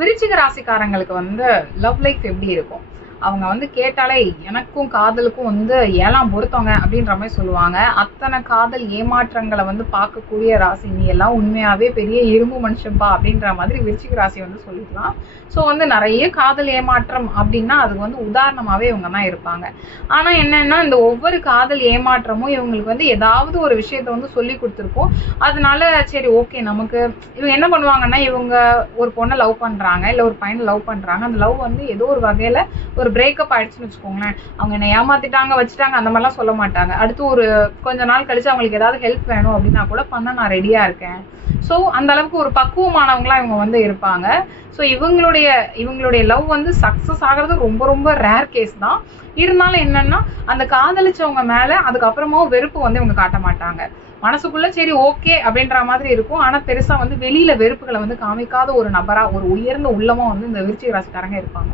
விருச்சிக ராசிக்காரங்களுக்கு வந்து லவ் லைஃப் எப்படி இருக்கும்? அவங்க வந்து கேட்டாலே எனக்கும் காதலுக்கும் வந்து 7ஆம் பொருத்தவங்க அப்படின்ற மாதிரி சொல்லுவாங்க. அத்தனை காதல் ஏமாற்றங்களை வந்து பார்க்கக்கூடிய ராசி. நீ எல்லாம் உண்மையாவே பெரிய இரும்பு மனுஷன்பா அப்படின்ற மாதிரி விருச்சிக ராசி வந்து சொல்லிக்கலாம். ஸோ வந்து நிறைய காதல் ஏமாற்றம் அப்படின்னா அதுக்கு வந்து உதாரணமாவே இவங்க தான் இருப்பாங்க. ஆனா என்னன்னா இந்த ஒவ்வொரு காதல் ஏமாற்றமும் இவங்களுக்கு வந்து ஏதாவது ஒரு விஷயத்த வந்து சொல்லி கொடுத்துருப்போம். அதனால சரி ஓகே நமக்கு இவங்க என்ன பண்ணுவாங்கன்னா, இவங்க ஒரு பொண்ணை லவ் பண்றாங்க, இல்ல ஒரு பையனை லவ் பண்றாங்க. அந்த லவ் வந்து ஏதோ ஒரு வகையில ஒரு பிரேக்கப் ஆயிடுச்சுன்னு வச்சுக்கோங்களேன். அவங்க என்ன ஏமாத்திட்டாங்க வச்சுட்டாங்க அந்த மாதிரிலாம் சொல்ல மாட்டாங்க. அடுத்து ஒரு கொஞ்ச நாள் கழிச்சு அவங்களுக்கு ஏதாவது ஹெல்ப் வேணும் அப்படின்னா கூட பண்ண நான் ரெடியா இருக்கேன். ஸோ அந்த அளவுக்கு ஒரு பக்குவமானவங்களா இவங்க வந்து இருப்பாங்க. ஸோ இவங்களுடைய லவ் வந்து சக்ஸஸ் ஆகிறது ரொம்ப ரொம்ப ரேர் கேஸ் தான். இருந்தாலும் என்னன்னா அந்த காதலிச்சவங்க மேல அதுக்கப்புறமா வெறுப்பு வந்து இவங்க காட்ட மாட்டாங்க. மனசுக்குள்ள சரி ஓகே அப்படின்ற மாதிரி இருக்கும். ஆனா பெருசா வந்து வெளியில வெறுப்புகளை வந்து காமிக்காத ஒரு நபரா, ஒரு உயர்ந்த உள்ளமா வந்து இந்த விருச்சிக ராசிக்காரங்க இருப்பாங்க.